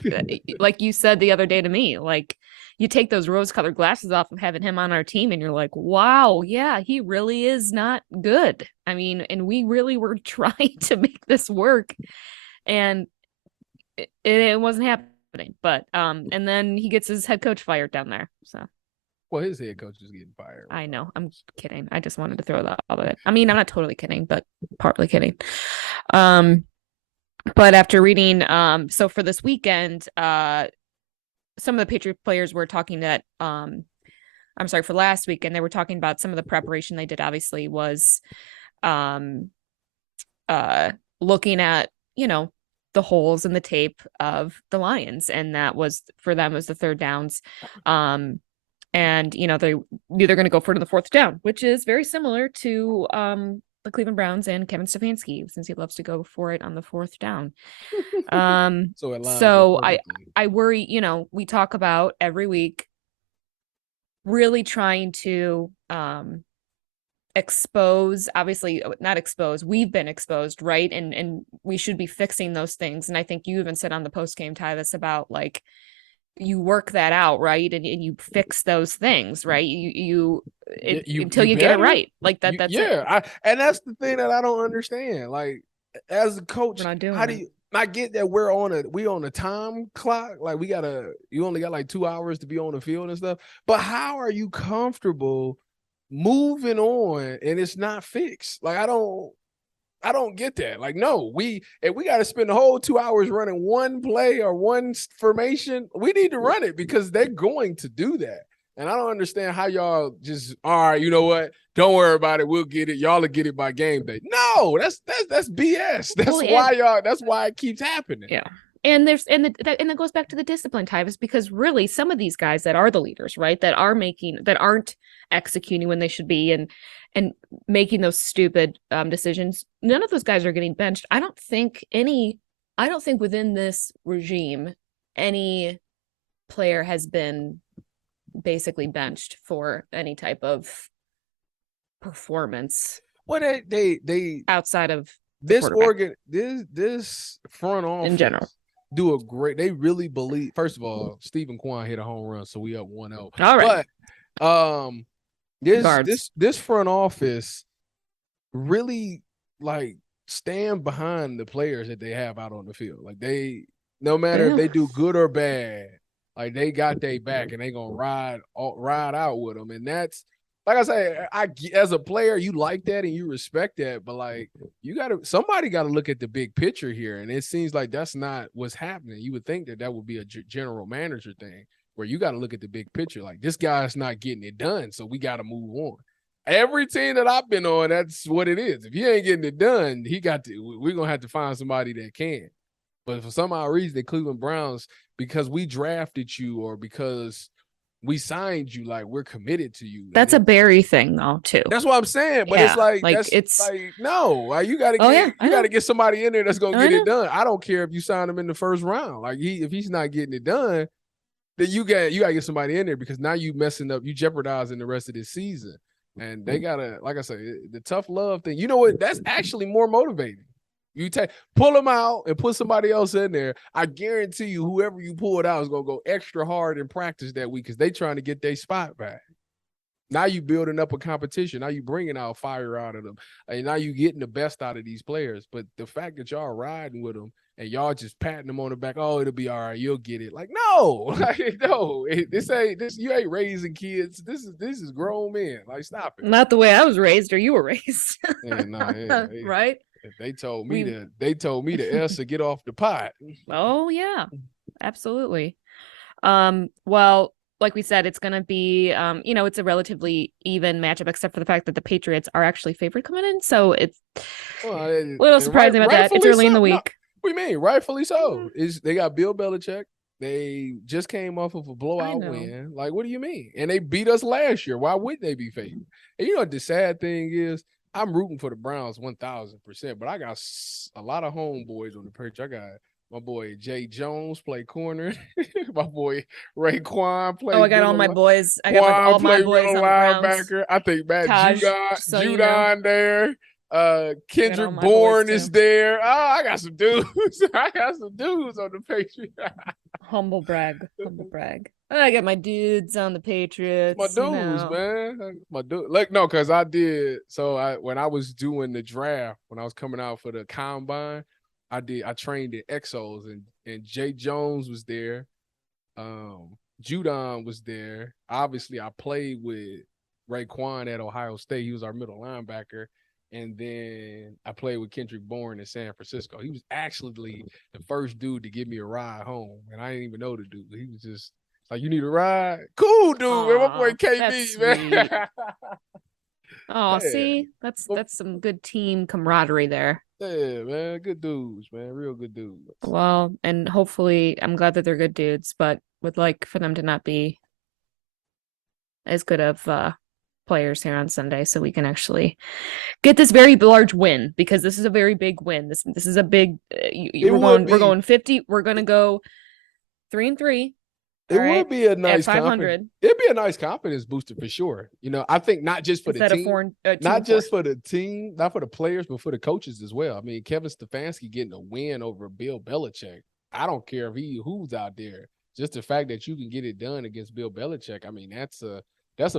like you said the other day to me, like you take those rose-colored glasses off of having him on our team and you're like, wow, yeah, he really is not good. I mean, and we really were trying to make this work. And it wasn't happening. But and then he gets his head coach fired down there. So. Well, his head coach is getting fired. I know. I'm kidding. I just wanted to throw that out of it. I mean, I'm not totally kidding, but partly kidding. But after reading, so for this weekend, some of the Patriot players were talking that, I'm sorry, for last weekend, they were talking about some of the preparation they did, obviously, was looking at, the holes in the tape of the Lions. And that was, for them, was the third downs. And, they're either going to go for it in the fourth down, which is very similar to the Cleveland Browns and Kevin Stefanski, since he loves to go for it on the fourth down. So I worry, we talk about every week really trying to expose, obviously not expose, we've been exposed, right? And we should be fixing those things. And I think you even said on the post game, Tyvis, about like, you work that out, right? And you fix those things, right? Until you get it right. Like that. That's it. And that's the thing that I don't understand. Like, as a coach, we're not doing how do you? I get that we're on a time clock. Like, you only got like 2 hours to be on the field and stuff. But how are you comfortable moving on and it's not fixed? Like, I don't get that. Like, no, if we got to spend the whole 2 hours running one play or one formation, we need to run it because they're going to do that. And I don't understand how y'all just, all right, you know what? Don't worry about it. We'll get it. Y'all will get it by game day. No, that's BS. That's why it keeps happening. Yeah. And that goes back to the discipline, Tyvis, because really some of these guys that are the leaders, right, that aren't executing when they should be and making those stupid decisions, none of those guys are getting benched. I don't think within this regime any player has been basically benched for any type of performance. Well, they outside of this front office in general they really believe. First of all, Stephen Kwan hit a home run, so we up 1-0. All right. But this front office really like stand behind the players that they have out on the field. Like, they, no matter if they do good or bad, like, they got their back and they gonna ride out with them. And that's, like I say, as a player, you like that and you respect that, but like, somebody got to look at the big picture here. And it seems like that's not what's happening. You would think that would be a general manager thing, where you got to look at the big picture. Like, this guy's not getting it done, so we got to move on. Every team that I've been on, that's what it is. If he ain't getting it done, we're going to have to find somebody that can. But for some odd reason, the Cleveland Browns, because we drafted you or because we signed you, like, we're committed to you. That's a Barry thing, though, too. That's what I'm saying. But it's like, no, you got to get somebody in there that's going to get it done. I don't care if you sign him in the first round. Like, if he's not getting it done, then you got to get somebody in there, because now you messing up, you jeopardizing the rest of this season. And they gotta, like I say, the tough love thing. You know what? That's actually more motivating. You pull them out and put somebody else in there. I guarantee you, whoever you pull it out is gonna go extra hard in practice that week because they trying to get their spot back. Now you building up a competition. Now you bringing out fire out of them, and now you getting the best out of these players. But the fact that y'all riding with them and y'all just patting them on the back, oh, it'll be all right, you'll get it. Like, no, no, this. You ain't raising kids. This is grown men. like, stop it. Not the way I was raised or you were raised. Right? They told me to Elsa get off the pot. Oh yeah, absolutely. Well, like we said, it's going to be, it's a relatively even matchup, except for the fact that the Patriots are actually favored coming in. So it's a little surprising about that. It's early in the week. No, what do you mean? Rightfully so. They got Bill Belichick. They just came off of a blowout win. Like, what do you mean? And they beat us last year. Why wouldn't they be favored? And you know what the sad thing is? I'm rooting for the Browns 1,000%, but I got a lot of homeboys on the perch. I got my boy Jay Jones play corner. My boy Raekwon play. Oh, I got all my boys. I got all my boys on the linebacker. I think Matt Judon there. Kendrick Bourne is there. Oh, I got some dudes. I got some dudes on the Patriots. Humble brag. I got my dudes on the Patriots. My dudes, man. My dude. Like, no, because I did. So when I was doing the draft, when I was coming out for the combine, I trained in Exos, and Jay Jones was there. Judon was there. Obviously, I played with Raekwon at Ohio State. He was our middle linebacker. And then I played with Kendrick Bourne in San Francisco. He was actually the first dude to give me a ride home. And I didn't even know the dude. He was just like, you need a ride? Cool, dude, man. My boy that's KB, man. Oh, Yeah. see, that's some good team camaraderie there. Yeah, man. Good dudes, man. Real good dudes. Well, and hopefully, I'm glad that they're good dudes, but would like for them to not be as good of players here on Sunday, so we can actually get this very large win, because this is a very big win. This is a big. We're going 50. We're gonna go 3-3. It would be a nice 500. It'd be a nice confidence booster for sure. You know, I think not just for the team, not just for the team, not for the players, but for the coaches as well. I mean, Kevin Stefanski getting a win over Bill Belichick. I don't care if who's out there. Just the fact that you can get it done against Bill Belichick, I mean, that's a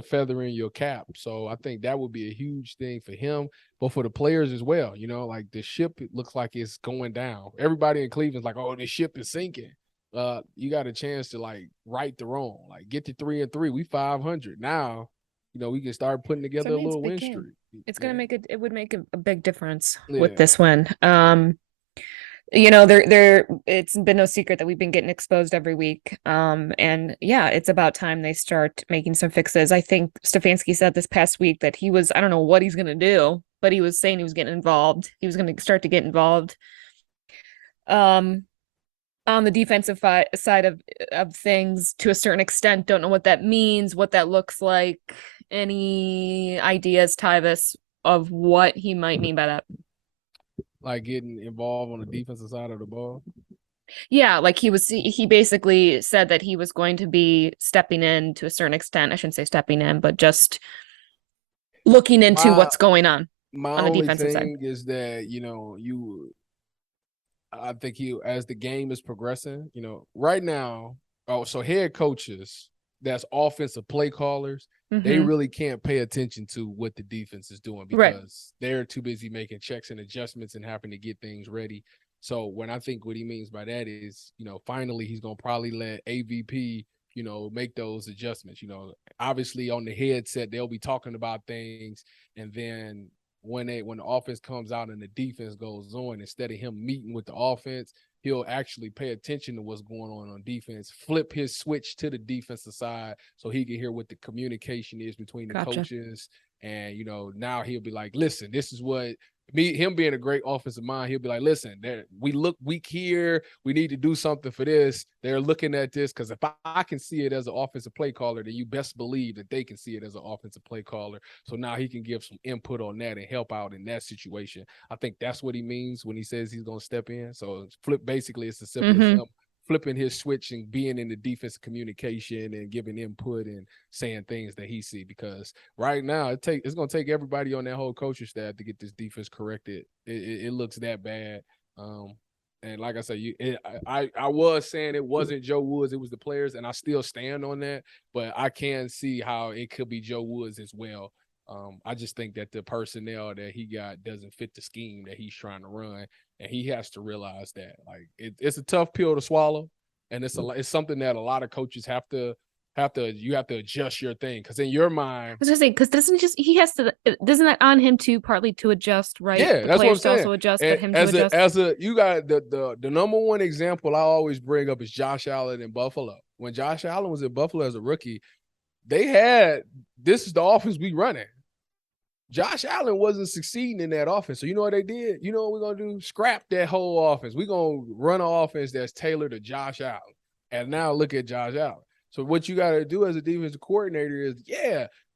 feather in your cap. So I think that would be a huge thing for him, but for the players as well. You know, like the ship, it looks like it's going down. Everybody in Cleveland's like, oh, the ship is sinking. You got a chance to like right the wrong, like get to 3-3. We 500 now. You know, we can start putting together a little win streak. It's gonna make it. It would make a big difference with this win. You know, it's been no secret that we've been getting exposed every week. And yeah, it's about time they start making some fixes. I think Stefanski said this past week that I don't know what he's gonna do, but he was saying he was getting involved. He was gonna start to get involved. On the defensive side of things to a certain extent. Don't know what that means, what that looks like. Any ideas, Tyvis, of what he might mean by that? Like getting involved on the defensive side of the ball? Yeah, like he basically said that he was going to be stepping in to a certain extent. I shouldn't say stepping in, but just looking into what's going on the defensive side. My only thing is that, you know, I think as the game is progressing, you know, right now, so head coaches, that's offensive play callers, they really can't pay attention to what the defense is doing because they're too busy making checks and adjustments and having to get things ready. So what he means by that is, you know, finally he's going to probably let AVP, you know, make those adjustments. You know, obviously on the headset, they'll be talking about things, and then when the offense comes out and the defense goes on, instead of him meeting with the offense, he'll actually pay attention to what's going on defense, flip his switch to the defensive side so he can hear what the communication is between the coaches. And, you know, now he'll be like, listen, this is what him being a great offensive mind, he'll be like, listen, we look weak here. We need to do something for this. They're looking at this because if I can see it as an offensive play caller, then you best believe that they can see it as an offensive play caller. So now he can give some input on that and help out in that situation. I think that's what he means when he says he's going to step in. So basically it's as simple as him flipping his switch and being in the defensive communication and giving input and saying things that he see. Because right now it's going to take everybody on that whole coaching staff to get this defense corrected. It looks that bad. And like I said, I was saying it wasn't Joe Woods, it was the players, and I still stand on that. But I can see how it could be Joe Woods as well. I just think that the personnel that he got doesn't fit the scheme that he's trying to run, and he has to realize that. Like it's a tough pill to swallow, and it's something that a lot of coaches have to adjust your thing, because in your mind, I was gonna say, because doesn't that on him too, partly to adjust, right? Yeah, that's what I'm saying. Also adjust, and but him to adjust. You got the number one example I always bring up is Josh Allen in Buffalo. When Josh Allen was in Buffalo as a rookie, this is the offense we running. Josh Allen wasn't succeeding in that offense. So you know what they did? You know what we're going to do? Scrap that whole offense. We're going to run an offense that's tailored to Josh Allen. And now look at Josh Allen. So what you got to do as a defensive coordinator is,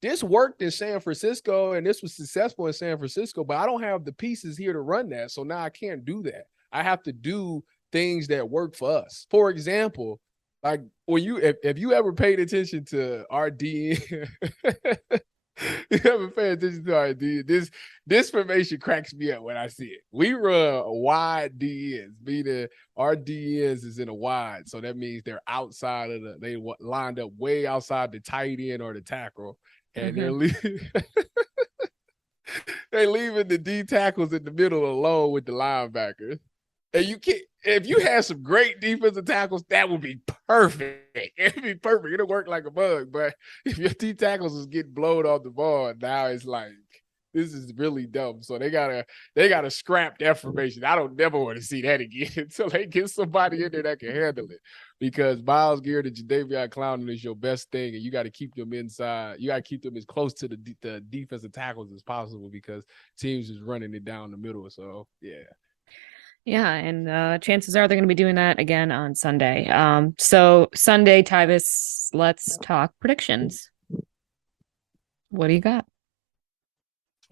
this worked in San Francisco and this was successful in San Francisco, but I don't have the pieces here to run that. So now I can't do that. I have to do things that work for us. For example, like when if you ever paid attention to our DN, you ever pay attention to our DN, this formation cracks me up when I see it. We run wide DNs, meaning our DNs is in a wide, so that means they're outside of they lined up way outside the tight end or the tackle, and they're leaving the D tackles in the middle alone with the linebackers. And you can't, if you had some great defensive tackles, that would be perfect. It'd be perfect. It'll work like a bug. But if your D tackles is getting blown off the ball, now it's like, this is really dumb. So they gotta scrap that formation. I don't never want to see that again until they get somebody in there that can handle it. Because Myles Garrett and Jadeveon Clowney is your best thing, and you got to keep them inside. You got to keep them as close to the defensive tackles as possible because teams is running it down the middle. So yeah. Yeah, and chances are they're going to be doing that again on Sunday. So Sunday, Tyvis, let's talk predictions. What do you got?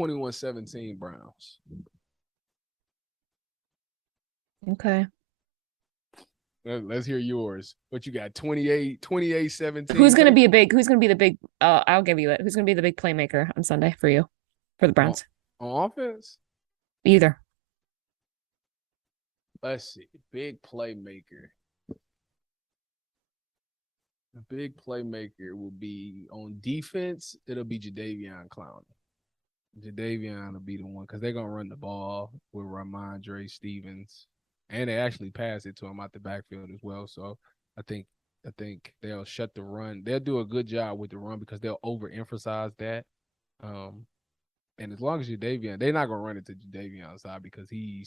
21-17 Browns. Okay. Let's hear yours. What you got? 28-17. Who's going to be the big I'll give you it. Who's going to be the big playmaker on Sunday for you? For the Browns? On offense? Either. Let's see. Big playmaker. The big playmaker will be on defense. It'll be Jadeveon Clowney. Jadeveon will be the one because they're gonna run the ball with Ramondre Stevens, and they actually pass it to him out the backfield as well. So I think they'll shut the run. They'll do a good job with the run because they'll overemphasize that. And as long as Jadeveon, they're not gonna run it to Jadeveon's side because he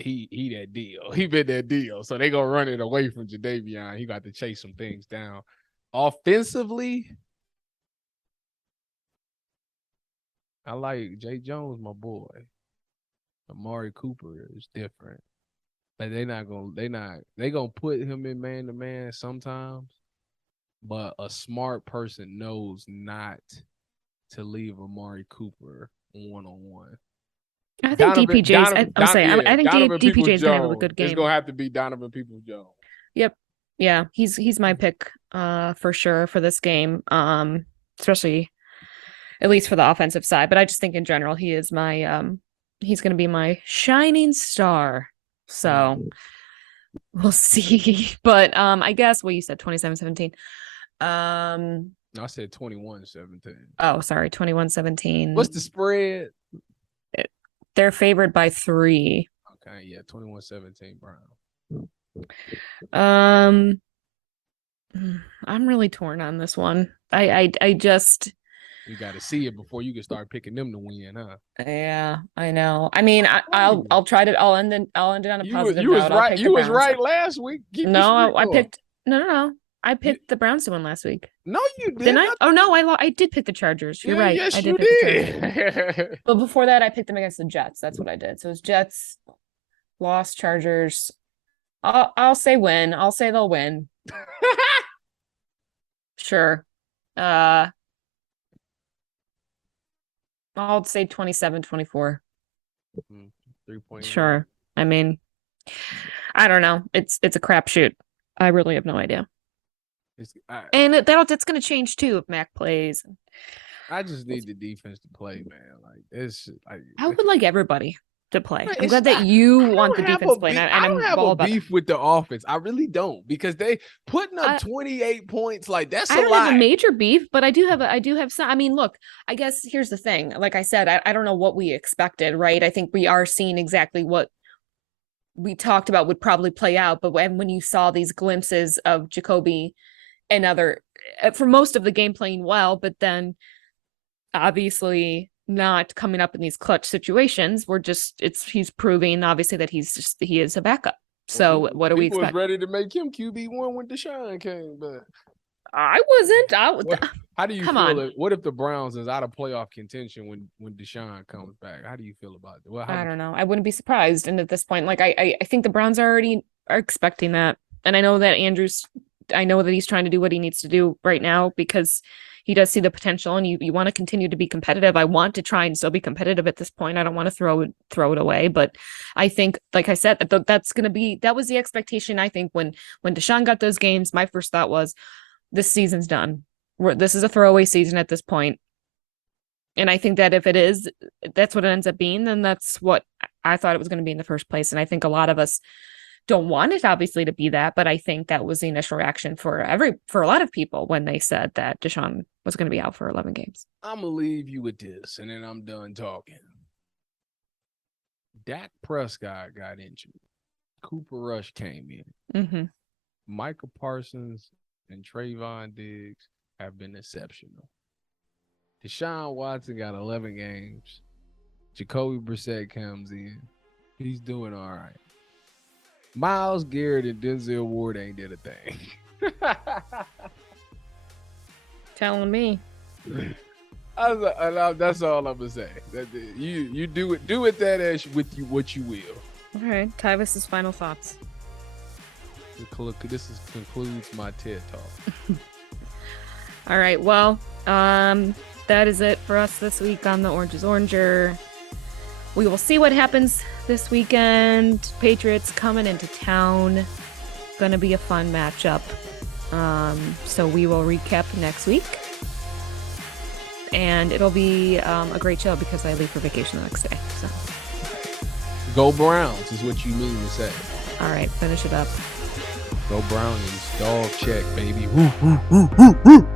that deal. He been that deal. So they gonna run it away from Jadeveon. He got to chase some things down. Offensively, I like Jay Jones, my boy. Amari Cooper is different. Like they gonna put him in man to man sometimes, but a smart person knows not to leave Amari Cooper 1-on-1. I think DPJ's. I think DPJ is gonna have a good game. It's gonna have to be Donovan Peoples-Jones. Yep. Yeah, he's my pick for sure for this game. Especially at least for the offensive side. But I just think in general he is my he's gonna be my shining star. So we'll see. But I guess you said 27-17. No, I said 21-17. Oh, sorry, 21-17. What's the spread? They're favored by 3. Okay, yeah, 21-17 Brown. I'm really torn on this one. I just you got to see it before you can start picking them to win, huh? Yeah, I know. I mean, I'll try to. I'll end it on a positive you was note. right. You was right last week. No, I picked. No. I picked the Browns to win last week. No, you didn't. Didn't I? Oh no, I did pick the Chargers. You're right. Yes, I you did. But before that, I picked them against the Jets. That's what I did. So it's Jets, lost, Chargers. I'll say win. I'll say they'll win. Sure. I'll say 27-24. 3 points. Sure. I mean, I don't know. It's a crapshoot. I really have no idea. And that's going to change too if Mac plays. I just need the defense to play, man. Like it's like I would like everybody to play. I'm glad that you want the defense to play. And I don't have all a about beef with the offense. I really don't because they putting up 28 points. Like that's I a don't lot. have a major beef, but I do have some. I mean, look, I guess here's the thing. Like I said, I don't know what we expected, right? I think we are seeing exactly what we talked about would probably play out. But when you saw these glimpses of Jacoby and other, for most of the game playing well, but then obviously not coming up in these clutch situations, he's proving obviously that he is a backup. So what do we expect? Was ready to make him QB1 when Deshaun came, but I wasn't. How do you Come feel? on. What if the Browns is out of playoff contention when Deshaun comes back? How do you feel about it? I don't know. I wouldn't be surprised. And at this point, like I think the Browns are expecting that. And I know that he's trying to do what he needs to do right now because he does see the potential and you want to continue to be competitive. I want to try and still be competitive at this point. I don't want to throw it away, but I think, like I said, that was the expectation. I think when Deshaun got those games, my first thought was this season's done. This is a throwaway season at this point. And I think that if that's what it ends up being, then that's what I thought it was going to be in the first place. And I think a lot of us don't want it obviously to be that, but I think that was the initial reaction for a lot of people when they said that Deshaun was going to be out for 11 games. I'm gonna leave you with this, and then I'm done talking. Dak Prescott got injured. Cooper Rush came in. Mm-hmm. Michael Parsons and Trayvon Diggs have been exceptional. Deshaun Watson got 11 games. Jacoby Brissett comes in. He's doing all right. Myles Garrett and Denzel Ward ain't did a thing. Telling me. That's all I'm gonna say. You do it that as with you what you will. All right, Tyvis's final thoughts. This concludes my TED Talk. All right, well, that is it for us this week on the Orange is Oranger. We will see what happens this weekend. Patriots coming into town. Gonna be a fun matchup. So we will recap next week. And it'll be a great show because I leave for vacation the next day. So Go Browns is what you mean to say. all right, finish it up. Go Brownies. Dog check, baby. Woo, woo, woo, woo, woo.